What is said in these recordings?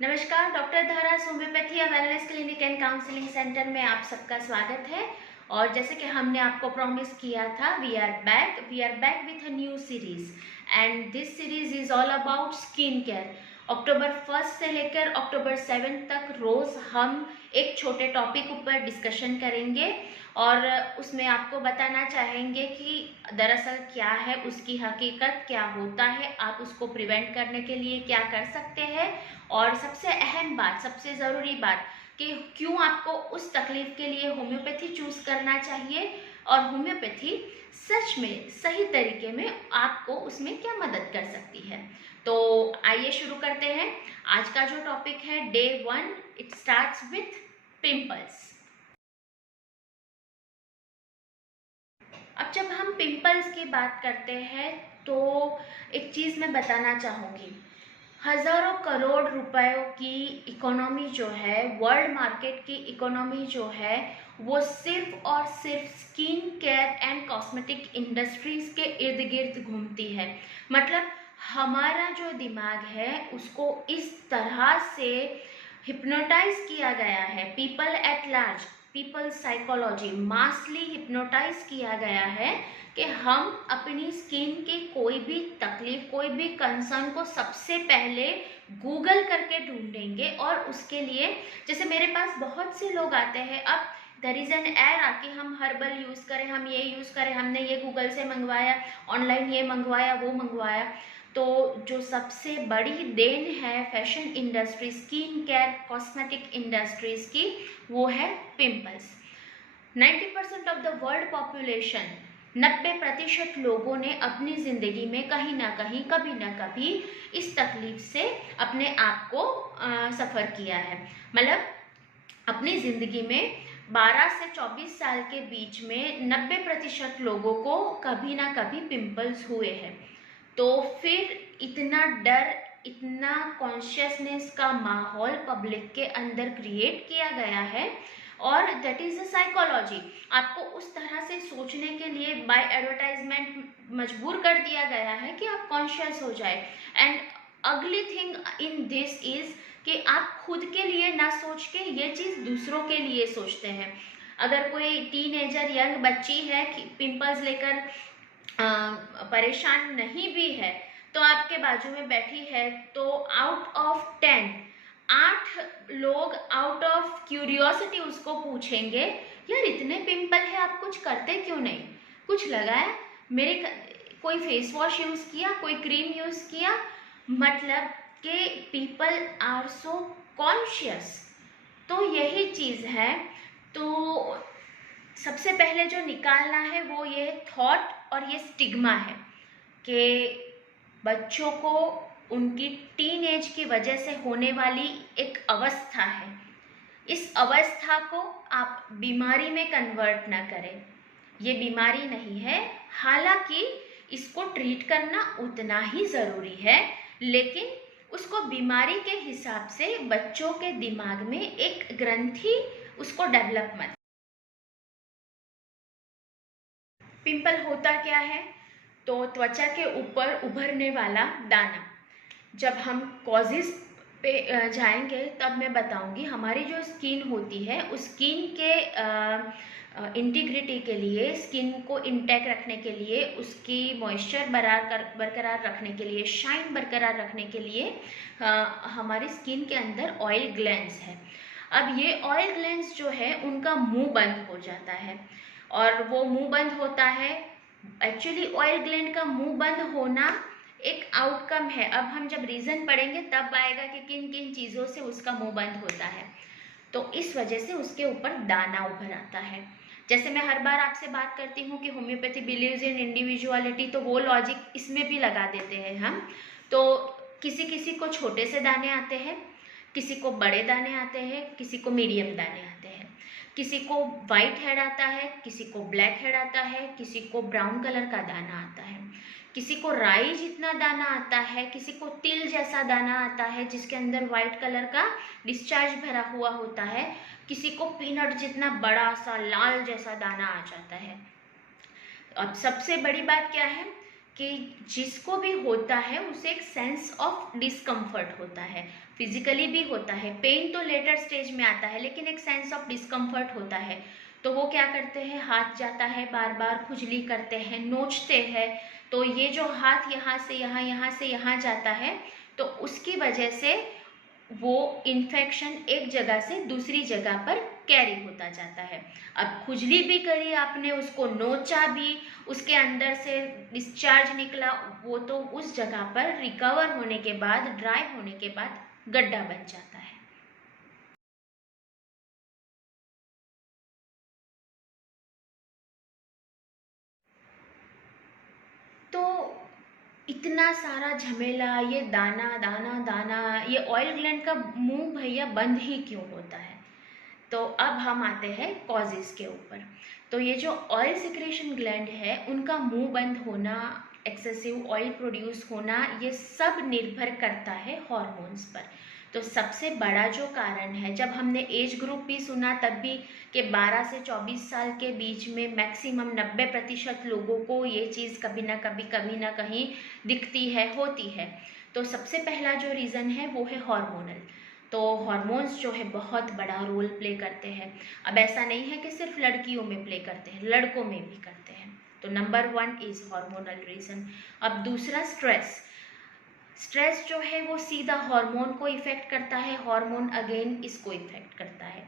नमस्कार, डॉक्टर धारास homeopathy wellness clinic and counselling centre में आप सबका स्वागत है। और जैसे कि हमने आपको प्रॉमिस किया था, we are back with a new series and this series is all about skin care. October 1 से लेकर अक्टूबर 7 तक रोज हम एक छोटे टॉपिक ऊपर डिस्कशन करेंगे और उसमें आपको बताना चाहेंगे कि दरअसल क्या है, उसकी हकीकत क्या होता है, आप उसको प्रिवेंट करने के लिए क्या कर सकते हैं और सबसे अहम बात, सबसे ज़रूरी बात कि क्यों आपको उस तकलीफ के लिए होम्योपैथी चूज करना चाहिए और होम्योपैथी सच में सही तरीके में आपको उसमें क्या मदद कर सकती है। तो आइए शुरू करते हैं। आज का जो टॉपिक है day 1, it starts with pimples. अब जब हम पिंपल्स की बात करते हैं तो एक चीज़ मैं बताना चाहूँगी, हज़ारों करोड़ रुपयों की इकोनॉमी जो है, वर्ल्ड मार्केट की इकोनॉमी जो है, वो सिर्फ और सिर्फ skin care and cosmetic industries के इर्द गिर्द घूमती है। मतलब हमारा जो दिमाग है उसको इस तरह से हिप्नोटाइज किया गया है, people at large, people psychology massly hypnotize किया गया है कि हम अपनी स्किन की कोई भी तकलीफ, कोई भी कंसर्न को सबसे पहले गूगल करके ढूंढेंगे। और उसके लिए जैसे मेरे पास बहुत से लोग आते हैं, अब देयर इज एन एरा कि हम हर्बल यूज़ करें, हम ये यूज़ करें, हमने ये गूगल से मंगवाया, ऑनलाइन ये मंगवाया, वो मंगवाया। तो जो सबसे बड़ी देन है fashion industry, skin care, cosmetic industries की, वो है pimples. 90% of the world population, 90% लोगों ने अपनी ज़िंदगी में कहीं ना कहीं, कभी ना कभी इस तकलीफ से अपने आप को सफ़र किया है। मतलब अपनी ज़िंदगी में 12 से 24 साल के बीच में 90% लोगों को कभी ना कभी पिंपल्स हुए हैं। तो फिर इतना डर, इतना कॉन्शियसनेस का माहौल पब्लिक के अंदर क्रिएट किया गया है और दैट इज़ अ साइकोलॉजी। आपको उस तरह से सोचने के लिए बाय एडवर्टाइजमेंट मजबूर कर दिया गया है कि आप कॉन्शियस हो जाए। एंड अगली थिंग इन दिस इज कि आप खुद के लिए ना सोच के ये चीज़ दूसरों के लिए सोचते हैं। अगर कोई टीनेजर यंग बच्ची है कि पिंपल्स लेकर परेशान नहीं भी है, तो आपके बाजू में बैठी है, तो आउट ऑफ 10 8 लोग आउट ऑफ क्यूरियोसिटी उसको पूछेंगे, यार इतने पिंपल है, आप कुछ करते क्यों नहीं, कुछ लगाया, कोई फेस वॉश यूज़ किया, कोई क्रीम यूज़ किया। मतलब कि पीपल आर सो कॉन्शियस। तो यही चीज़ है। तो सबसे पहले जो निकालना है वो ये थॉट और ये स्टिग्मा है कि बच्चों को उनकी टीन एज की वजह से होने वाली एक अवस्था है, इस अवस्था को आप बीमारी में कन्वर्ट ना करें। ये बीमारी नहीं है, हालांकि इसको ट्रीट करना उतना ही ज़रूरी है, लेकिन उसको बीमारी के हिसाब से बच्चों के दिमाग में एक ग्रंथि उसको डेवलप मत। पिंपल होता क्या है? तो त्वचा के ऊपर उभरने वाला दाना। जब हम कॉजेज पे जाएंगे तब मैं बताऊंगी। हमारी जो स्किन होती है उस स्किन के इंटीग्रिटी के लिए, स्किन को इंटैक्ट रखने के लिए, उसकी मॉइस्चर बरकरार रखने के लिए, शाइन बरकरार रखने के लिए हमारी स्किन के अंदर ऑयल ग्लैंड्स है। अब ये ऑयल ग्लैंड्स जो है उनका मुंह बंद हो जाता है और वो मुंह बंद होता है, एक्चुअली ऑयल ग्लैंड का मुंह बंद होना एक आउटकम है। अब हम जब रीज़न पढ़ेंगे तब आएगा कि किन किन चीज़ों से उसका मुंह बंद होता है। तो इस वजह से उसके ऊपर दाना उभर आता है। जैसे मैं हर बार आपसे बात करती हूँ कि होम्योपैथी बिलीव्स इन इंडिविजुअलिटी, तो वो लॉजिक इसमें भी लगा देते हैं हम। तो किसी किसी को छोटे से दाने आते हैं, किसी को बड़े दाने आते हैं, किसी को मीडियम दाने आते हैं, किसी को वाइट हेड आता है, किसी को ब्लैक हेड आता है, किसी को ब्राउन कलर का दाना आता है, किसी को राई जितना दाना आता है, किसी को तिल जैसा दाना आता है जिसके अंदर वाइट कलर का डिस्चार्ज भरा हुआ होता है, किसी को पीनट जितना बड़ा सा लाल जैसा दाना आ जाता है। अब सबसे बड़ी बात क्या है कि जिसको भी होता है उसे एक सेंस ऑफ डिस्कम्फर्ट होता है, फिजिकली भी होता है, पेन तो लेटर स्टेज में आता है, लेकिन एक सेंस ऑफ डिस्कम्फर्ट होता है। तो वो क्या करते हैं, हाथ जाता है, बार बार खुजली करते हैं, नोचते हैं। तो ये जो हाथ यहाँ से यहाँ, यहाँ से यहाँ जाता है, तो उसकी वजह से वो इन्फेक्शन एक जगह से दूसरी जगह पर कैरी होता जाता है। अब खुजली भी करी आपने, उसको नोचा भी, उसके अंदर से डिस्चार्ज निकला, वो तो उस जगह पर रिकवर होने के बाद, ड्राई होने के बाद गड्ढा बन जाता है। तो इतना सारा झमेला, ये दाना दाना दाना, ये ऑयल ग्लैंड का मुंह भैया बंद ही क्यों होता है? तो अब हम आते हैं कॉजेज़ के ऊपर। तो ये जो ऑयल सिक्रेशन ग्लैंड है, उनका मुंह बंद होना, एक्सेसिव ऑयल प्रोड्यूस होना, ये सब निर्भर करता है हॉर्मोन्स पर। तो सबसे बड़ा जो कारण है, जब हमने एज ग्रुप भी सुना तब भी, कि 12 से 24 साल के बीच में मैक्सिमम 90% लोगों को ये चीज़ कभी ना कहीं दिखती है, होती है। तो सबसे पहला जो रीज़न है वो है हार्मोनल। तो हार्मोन्स जो है बहुत बड़ा रोल प्ले करते हैं। अब ऐसा नहीं है कि सिर्फ लड़कियों में प्ले करते हैं, लड़कों में भी करते हैं। तो नंबर 1 इज़ हार्मोनल रीज़न। अब दूसरा स्ट्रेस। स्ट्रेस जो है वो सीधा हार्मोन को इफेक्ट करता है, हार्मोन अगेन इसको इफेक्ट करता है।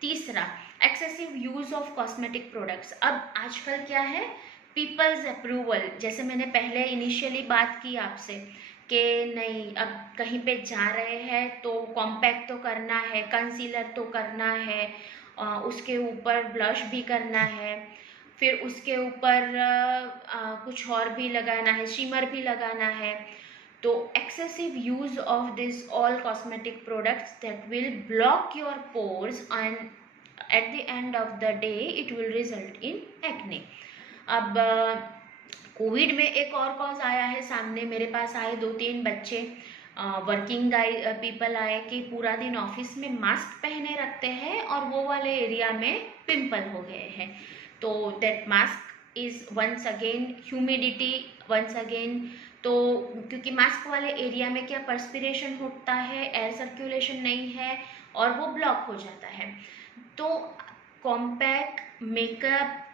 तीसरा, excessive use of cosmetic products. अब आजकल क्या है, पीपल्स अप्रूवल, जैसे मैंने पहले इनिशियली बात की आपसे कि नहीं, अब कहीं पे जा रहे हैं तो कॉम्पैक्ट तो करना है, कंसीलर तो करना है, उसके ऊपर ब्लश भी करना है, फिर उसके ऊपर कुछ और भी लगाना है, शिमर भी लगाना है। तो excessive use of this all cosmetic products that will block your pores, and at the end of the day it will result in acne. अब कोविड में एक और कॉज आया है सामने, मेरे पास आए 2-3 बच्चे, वर्किंग पीपल आए कि पूरा दिन ऑफिस में मास्क पहने रखते हैं और वो वाले एरिया में पिंपल हो गए हैं। तो that mask is once again humidity, once again, तो क्योंकि मास्क वाले एरिया में क्या पर्सपिरेशन होता है, एयर सर्कुलेशन नहीं है और वो ब्लॉक हो जाता है। तो कॉम्पैक्ट, मेकअप,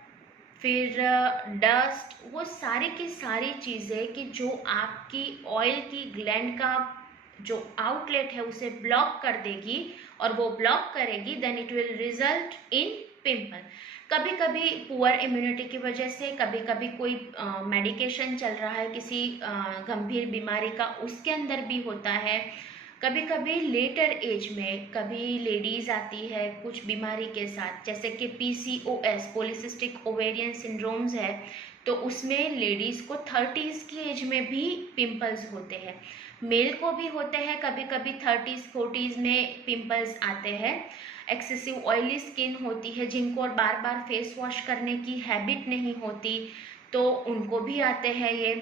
फिर डस्ट, वो सारी की सारी चीज़ें कि जो आपकी ऑयल की ग्लैंड का जो आउटलेट है उसे ब्लॉक कर देगी, और वो ब्लॉक करेगी, then it will result in pimple. कभी कभी पुअर इम्यूनिटी की वजह से, कभी कभी कोई मेडिकेशन चल रहा है किसी गंभीर बीमारी का, उसके अंदर भी होता है। कभी कभी लेटर एज में कभी लेडीज़ आती है कुछ बीमारी के साथ, जैसे कि PCOS, पॉलीसिस्टिक ओवेरियन सिंड्रोम्स है, तो उसमें लेडीज़ को 30s की एज में भी पिंपल्स होते हैं। मेल को भी होते हैं, कभी कभी 30s 40s में पिंपल्स आते हैं। एक्सेसिव ऑयली स्किन होती है, जिनको और बार बार फेस वॉश करने की हैबिट नहीं होती, तो उनको भी आते हैं ये।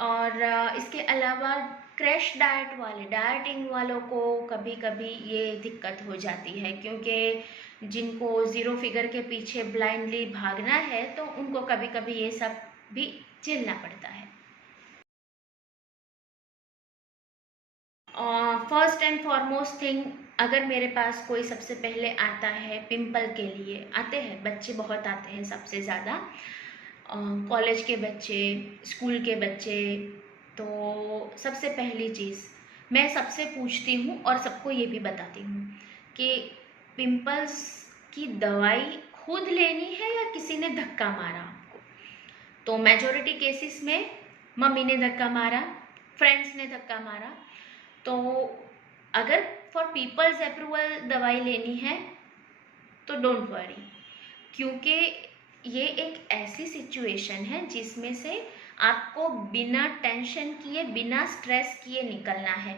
और इसके अलावा क्रैश डाइट वाले, डाइटिंग वालों को कभी कभी ये दिक्कत हो जाती है, क्योंकि जिनको ज़ीरो फिगर के पीछे ब्लाइंडली भागना है, तो उनको कभी कभी ये सब भी झेलना पड़ता है। फर्स्ट एंड फॉरमोस्ट थिंग, अगर मेरे पास कोई सबसे पहले आता है पिंपल के लिए, आते हैं बच्चे, बहुत आते हैं, सबसे ज़्यादा कॉलेज के बच्चे, स्कूल के बच्चे, तो सबसे पहली चीज़ मैं सबसे पूछती हूँ और सबको ये भी बताती हूँ कि पिंपल्स की दवाई खुद लेनी है या किसी ने धक्का मारा आपको? तो मेजॉरिटी केसेस में मम्मी ने धक्का मारा, फ्रेंड्स ने धक्का मारा। तो अगर फॉर पीपल्स अप्रूवल दवाई लेनी है तो डोंट वरी, क्योंकि ये एक ऐसी सिचुएशन है जिसमें से आपको बिना टेंशन किए, बिना स्ट्रेस किए निकलना है।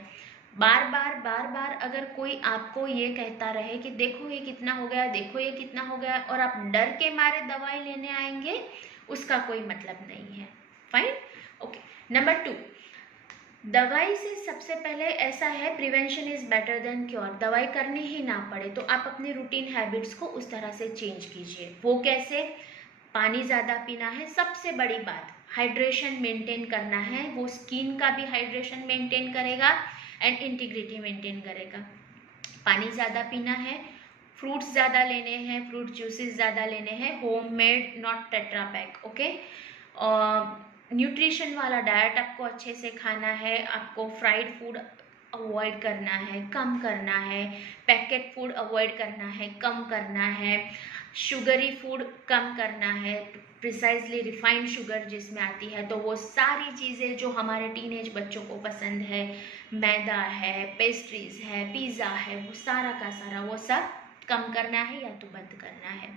बार बार अगर कोई आपको ये कहता रहे कि देखो ये कितना हो गया, देखो ये कितना हो गया, और आप डर के मारे दवाई लेने आएंगे, उसका कोई मतलब नहीं है। Fine, okay. नंबर 2, दवाई से सबसे पहले ऐसा है, prevention is better than cure. दवाई करनी ही ना पड़े तो आप अपनी रूटीन हैबिट्स को उस तरह से चेंज कीजिए। वो कैसे? पानी ज़्यादा पीना है, सबसे बड़ी बात हाइड्रेशन मेंटेन करना है, वो स्किन का भी हाइड्रेशन मेंटेन करेगा एंड इंटीग्रिटी मेंटेन करेगा। पानी ज़्यादा पीना है, फ्रूट्स ज़्यादा लेने हैं, फ्रूट जूसेस ज़्यादा लेने हैं, homemade not tetra pack, okay. Nutrition वाला डाइट आपको अच्छे से खाना है, आपको फ्राइड फूड अवॉइड करना है, कम करना है, पैकेट फूड अवॉइड करना है, कम करना है, शुगरी फूड कम करना है, प्रिसाइजली रिफाइंड शुगर जिसमें आती है, तो वो सारी चीज़ें जो हमारे टीनेज बच्चों को पसंद है, मैदा है, पेस्ट्रीज है, पिज़्ज़ा है, वो सारा का सारा वो सब कम करना है या तो बंद करना है,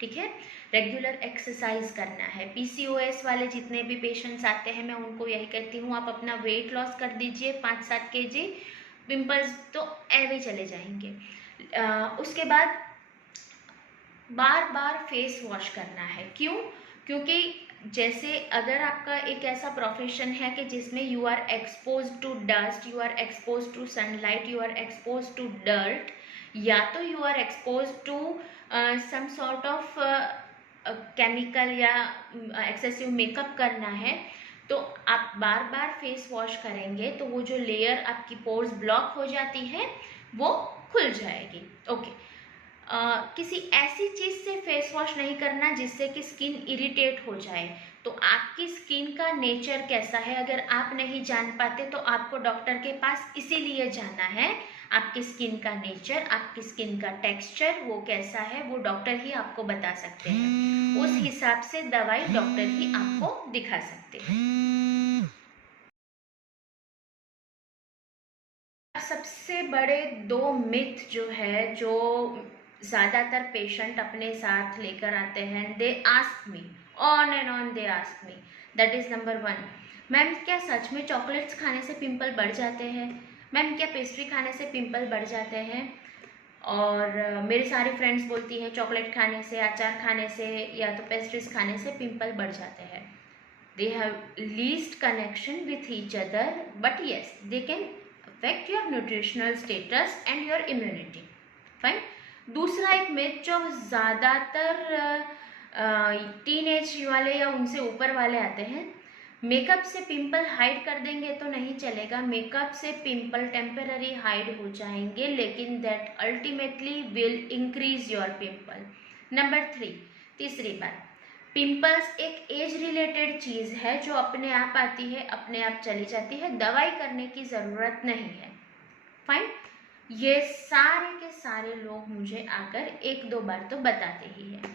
ठीक है। रेगुलर एक्सरसाइज करना है। पीसीओएस वाले जितने भी पेशेंट्स आते हैं मैं उनको यही कहती हूँ, आप अपना वेट लॉस कर दीजिए 5-7 kg, पिंपल्स तो ऐवे चले जाएंगे। उसके बाद बार बार फेस वॉश करना है। क्यों? क्योंकि जैसे अगर आपका एक ऐसा प्रोफेशन है कि जिसमें you are expose to dust, you are expose to sunlight, you are expose to dirt, या तो you are expose to some sort of chemical या एक्सेसिव मेकअप करना है, तो आप बार बार फेस वॉश करेंगे तो वो जो लेयर आपकी पोर्स ब्लॉक हो जाती है वो खुल जाएगी, ओके। किसी ऐसी चीज़ से फेस वॉश नहीं करना जिससे कि स्किन इरिटेट हो जाए। तो आपकी स्किन का नेचर कैसा है अगर आप नहीं जान पाते तो आपको डॉक्टर के पास इसीलिए जाना है। आपकी स्किन का नेचर, आपकी स्किन का टेक्सचर वो कैसा है वो डॉक्टर ही आपको बता सकते हैं, उस हिसाब से दवाई डॉक्टर ही आपको दिखा सकते हैं। सबसे बड़े 2 मिथ जो है जो ज़्यादातर पेशेंट अपने साथ लेकर आते हैं, they ask me on and on, they ask me, that is number 1, ma'am क्या सच में चॉकलेट्स खाने से पिंपल बढ़ जाते हैं? मैम क्या पेस्ट्री खाने से पिंपल बढ़ जाते हैं? और मेरी सारी फ्रेंड्स बोलती है चॉकलेट खाने से, अचार खाने से या तो पेस्ट्रीज खाने से पिंपल बढ़ जाते हैं। They have least connection with each other, but yes, they can affect your nutritional status and your immunity. Fine. दूसरा एक मिथ जो ज़्यादातर टीनेज वाले या उनसे ऊपर वाले आते हैं, मेकअप से पिंपल हाइड कर देंगे तो नहीं चलेगा। मेकअप से पिंपल टेम्पररी हाइड हो जाएंगे लेकिन that ultimately will increase your pimple. Number 3, तीसरी बात, पिंपल्स एक एज रिलेटेड चीज़ है जो अपने आप आती है, अपने आप चली जाती है, दवाई करने की ज़रूरत नहीं है। फाइन। ये सारे के सारे लोग मुझे आकर 1-2 बार तो बताते ही हैं।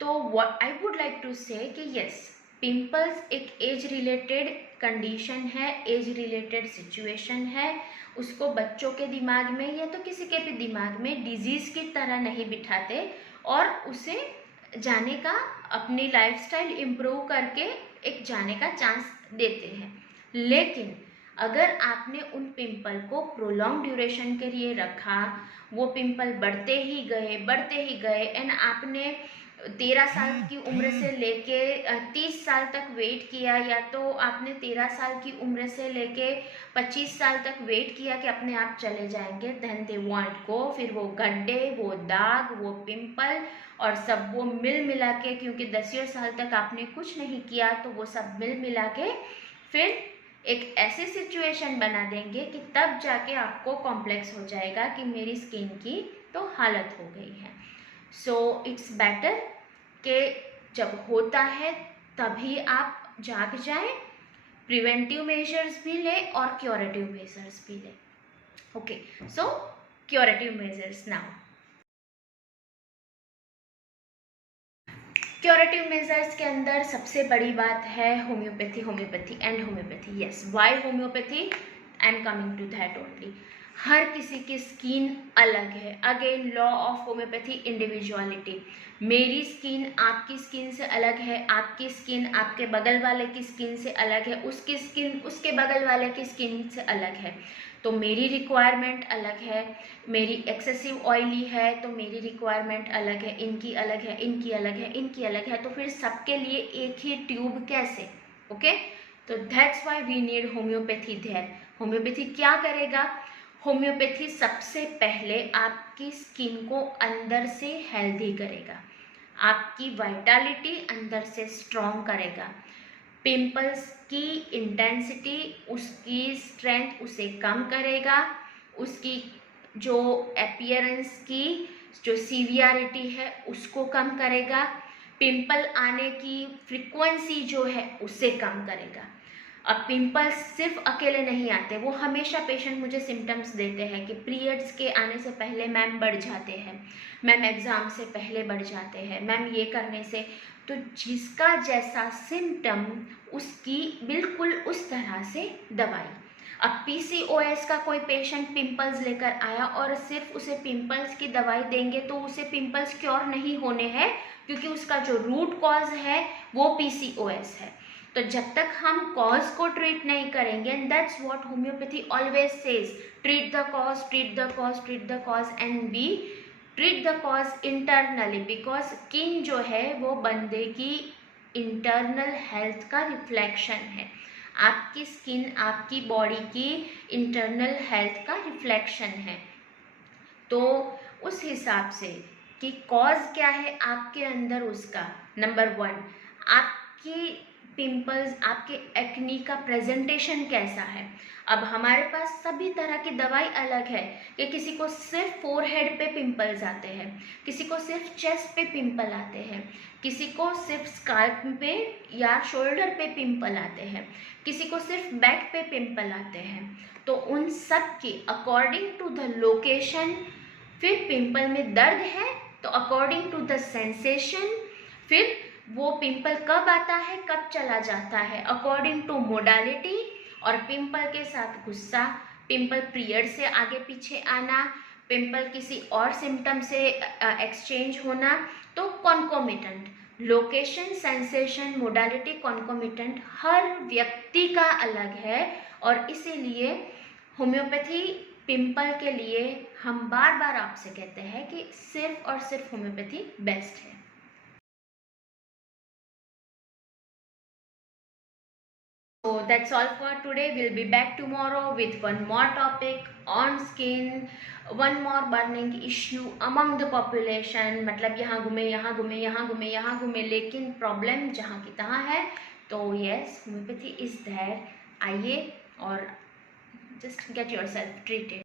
तो what I would like to say कि यस, पिंपल्स एक एज रिलेटेड कंडीशन है, एज रिलेटेड सिचुएशन है। उसको बच्चों के दिमाग में या तो किसी के भी दिमाग में डिजीज़ की तरह नहीं बिठाते और उसे जाने का, अपनी लाइफस्टाइल इम्प्रूव करके एक जाने का चांस देते हैं। लेकिन अगर आपने उन पिंपल को प्रोलॉन्ग ड्यूरेशन के लिए रखा, वो पिंपल बढ़ते ही गए एंड आपने 13 साल की उम्र से लेके 30 साल तक वेट किया, या तो आपने 13 साल की उम्र से लेके 25 साल तक वेट किया कि अपने आप चले जाएंगे, देन दे वांट गो, फिर वो गड्ढे, वो दाग, वो पिंपल और सब वो मिल मिला के, क्योंकि 10 साल तक आपने कुछ नहीं किया तो वो सब मिल मिला के फिर एक ऐसी सिचुएशन बना देंगे कि तब जाके आपको कॉम्प्लेक्स हो जाएगा कि मेरी स्किन की तो हालत हो गई है। सो इट्स बेटर कि जब होता है तभी आप जाग जाएं, प्रिवेंटिव मेजर्स भी लें और क्योरेटिव मेजर्स भी लें। Okay, so curative measures now. Curative measures के अंदर सबसे बड़ी बात है homeopathy, homeopathy and homeopathy. Yes, why homeopathy? I am coming to that only. हर किसी की स्किन अलग है। Again law of homeopathy, individuality. मेरी स्किन आपकी स्किन से अलग है, आपकी स्किन आपके बगल वाले की स्किन से अलग है, उसकी स्किन उसके बगल वाले की स्किन से अलग है। तो मेरी रिक्वायरमेंट अलग है, मेरी एक्सेसिव ऑयली है तो मेरी रिक्वायरमेंट अलग है, इनकी अलग है, इनकी अलग है, इनकी अलग है, तो फिर सबके लिए एक ही ट्यूब कैसे? ओके, तो that's why we need homeopathy there. Homeopathy क्या करेगा? होम्योपैथी सबसे पहले आपकी स्किन को अंदर से हेल्दी करेगा। आपकी वाइटलिटी अंदर से स्ट्रॉन्ग करेगा, पिंपल्स की इंटेंसिटी, उसकी स्ट्रेंथ उसे कम करेगा, उसकी जो अपीयरेंस की जो सीवियरिटी है उसको कम करेगा, पिंपल आने की फ्रीक्वेंसी जो है उसे कम करेगा। अब पिंपल्स सिर्फ अकेले नहीं आते, वो हमेशा पेशेंट मुझे सिम्टम्स देते हैं कि पीरियड्स के आने से पहले मैम बढ़ जाते हैं, मैम एग्ज़ाम से पहले बढ़ जाते हैं, मैम ये करने से। तो जिसका जैसा सिम्टम उसकी बिल्कुल उस तरह से दवाई। अब PCOS का कोई पेशेंट पिंपल्स लेकर आया और सिर्फ उसे पिंपल्स की दवाई देंगे तो उसे पिंपल्स क्योर नहीं होने हैं, क्योंकि उसका जो रूट कॉज है वो PCOS है। तो जब तक हम कॉज को ट्रीट नहीं करेंगे, and that's what homeopathy always says, treat the cause, treat the cause, treat the cause, and we treat the cause internally, because skin जो है वो बंदे की इंटरनल हेल्थ का रिफ्लेक्शन है। आपकी स्किन आपकी बॉडी की इंटरनल हेल्थ का रिफ्लेक्शन है। तो उस हिसाब से कि कॉज क्या है आपके अंदर, उसका नंबर 1 आपकी पिंपल्स, आपके एक्नी का प्रेजेंटेशन कैसा है। अब हमारे पास सभी तरह की दवाई अलग है कि किसी को सिर्फ फोरहेड पे पिंपल्स आते हैं, किसी को सिर्फ चेस्ट पे पिंपल आते हैं, किसी को सिर्फ स्काल्प पे या शोल्डर पे पिंपल आते हैं, किसी को सिर्फ बैक पे पिंपल आते हैं। तो उन सब की अकॉर्डिंग टू द लोकेशन, फिर पिंपल में दर्द है तो अकॉर्डिंग टू द सेंसेशन, फिर वो पिंपल कब आता है कब चला जाता है अकॉर्डिंग टू मोडालिटी, और पिंपल के साथ गुस्सा, पिंपल पीरियड से आगे पीछे आना, पिंपल किसी और सिम्टम से एक्सचेंज होना। तो concomitant location, sensation, modality, concomitant हर व्यक्ति का अलग है, और इसीलिए होम्योपैथी पिंपल के लिए हम बार बार आपसे कहते हैं कि सिर्फ और सिर्फ होम्योपैथी बेस्ट है। So that's all for today. We'll be back tomorrow with one more topic on skin, one more burning issue among the population. मतलब यहाँ घूमे यहाँ घूमे यहाँ घूमे यहाँ घूमे, लेकिन प्रॉब्लम जहाँ की तहाँ है। तो yes, homeopathy is there. आइए और just get yourself treated.